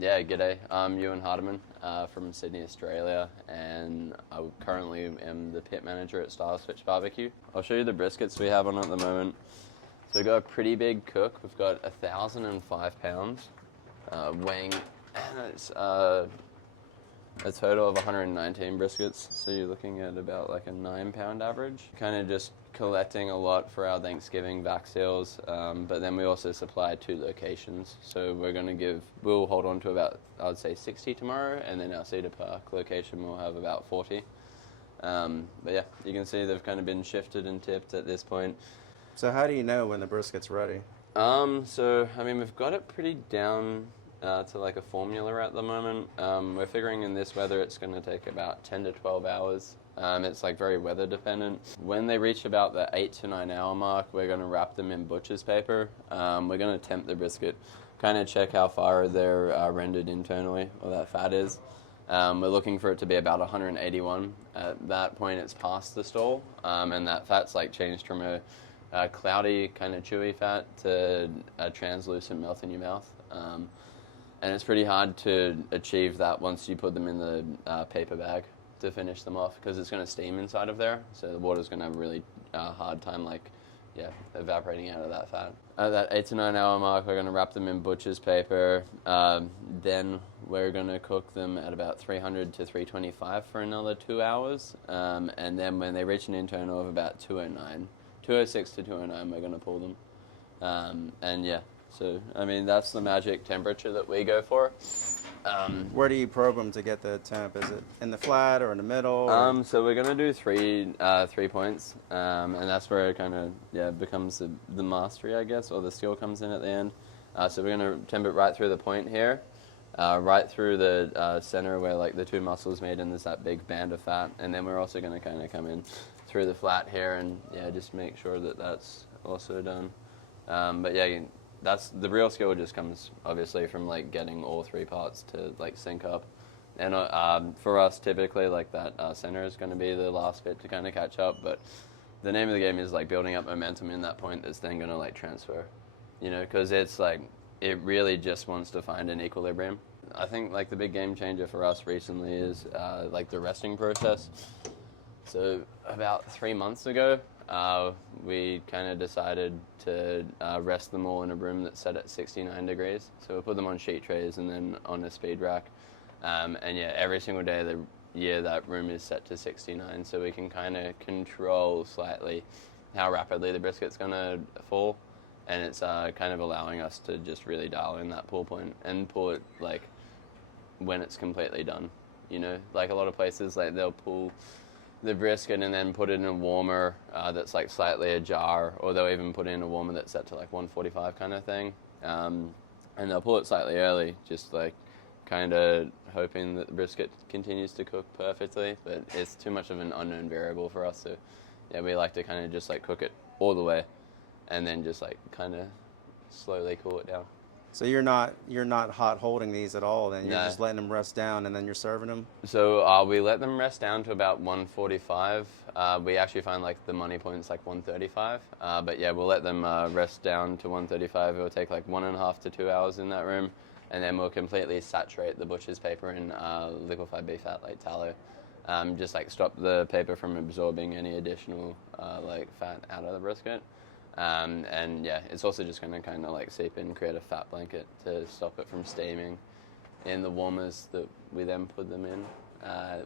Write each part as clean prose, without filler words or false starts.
Yeah, g'day. I'm Ewan Hardeman from Sydney, Australia, and I currently am the pit manager at Stiles Switch BBQ. I'll show you the briskets we have on at the moment. So we've got a pretty big cook. We've got 1,005 pounds, weighing it's, a total of 119 briskets. So you're looking at about like a 9 pound average. Kind of just collecting a lot for our Thanksgiving vac seals, but then we also supply 2 locations. So we'll hold on to about, I would say 60 tomorrow, and then our Cedar Park location will have about 40. But yeah, you can see they've kind of been shifted and tipped at this point. So how do you know when the brisket's ready? So I mean, we've got it pretty down to like a formula at the moment. We're figuring in this weather it's going to take about 10 to 12 hours. It's like very weather dependent. When they reach about the 8 to 9 hour mark, we're going to wrap them in butcher's paper. We're going to temp the brisket, kind of check how far they're rendered internally, or that fat is. We're looking for it to be about 181. At that point, it's past the stall, and that fat's like changed from a cloudy, kind of chewy fat to a translucent melt in your mouth. And it's pretty hard to achieve that once you put them in the paper bag to finish them off, because it's going to steam inside of there, so the water's going to have a really hard time evaporating out of that fat. At that 8 to 9 hour mark, we're going to wrap them in butcher's paper. Then we're going to cook them at about 300 to 325 for another 2 hours, and then when they reach an internal of about 209, 206 to 209, we're going to pull them. And yeah, so I mean that's the magic temperature that we go for. Where do you probe them to get the temp? Is it in the flat or in the middle? So we're gonna do 3 points, and that's where it kind of becomes the mastery, I guess, or the skill comes in at the end. So we're gonna temp it right through the point here, right through the center where like the 2 muscles meet, and there's that big band of fat, and then we're also gonna kind of come in through the flat here, and just make sure that that's also done. But yeah, that's the real skill. Just comes obviously from like getting all 3 parts to like sync up, and for us typically like that center is going to be the last bit to kind of catch up. But the name of the game is like building up momentum in that point that's then going to like transfer, because it's like it really just wants to find an equilibrium. I think like the big game changer for us recently is like the resting process. So about 3 months ago, we kind of decided to rest them all in a room that's set at 69 degrees. So we put them on sheet trays and then on a speed rack. And yeah, every single day of the year that room is set to 69, so we can kind of control slightly how rapidly the brisket's going to fall. And it's kind of allowing us to just really dial in that pull point and pull it like when it's completely done. Like a lot of places, like they'll pull the brisket and then put it in a warmer that's like slightly ajar, or they'll even put in a warmer that's set to like 145 kind of thing, and they'll pull it slightly early, just like kind of hoping that the brisket continues to cook perfectly, but it's too much of an unknown variable for us, so yeah, we like to kind of just like cook it all the way and then just like kind of slowly cool it down. So you're not hot holding these at all, then you're No. just letting them rest down and then you're serving them? So we let them rest down to about 145. We actually find like the money point's like 135. But yeah, we'll let them rest down to 135. It'll take like 1.5 to 2 hours in that room, and then we'll completely saturate the butcher's paper in liquefied beef fat like tallow. Just like stop the paper from absorbing any additional like fat out of the brisket. And yeah, it's also just going to kind of like seep in, create a fat blanket to stop it from steaming in the warmers that we then put them in,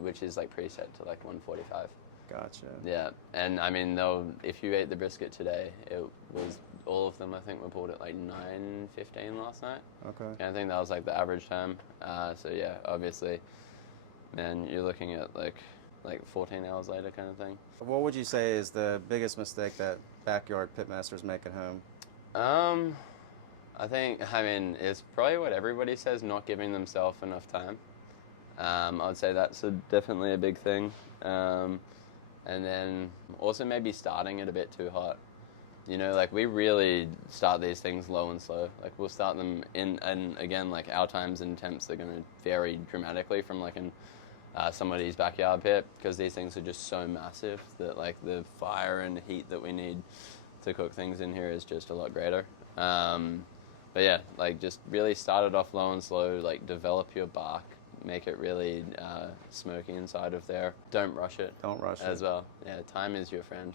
which is like preset to like 145. Gotcha. Yeah, and I mean, if you ate the brisket today, it was all of them. I think were pulled at like 9:15 last night. Okay. And I think that was like the average time. So yeah, obviously, man, you're looking at like 14 hours later kind of thing. What would you say is the biggest mistake that backyard pitmasters make at home? I mean, it's probably what everybody says, not giving themselves enough time. I would say that's definitely a big thing. And then also maybe starting it a bit too hot. Like we really start these things low and slow. Like we'll start them and again, like our times and temps are going to vary dramatically from like somebody's backyard pit, because these things are just so massive that like the fire and heat that we need to cook things in here is just a lot greater. But yeah, like just really start it off low and slow, like develop your bark, make it really smoky inside of there. Don't rush it. Don't rush it. As well. Yeah, time is your friend.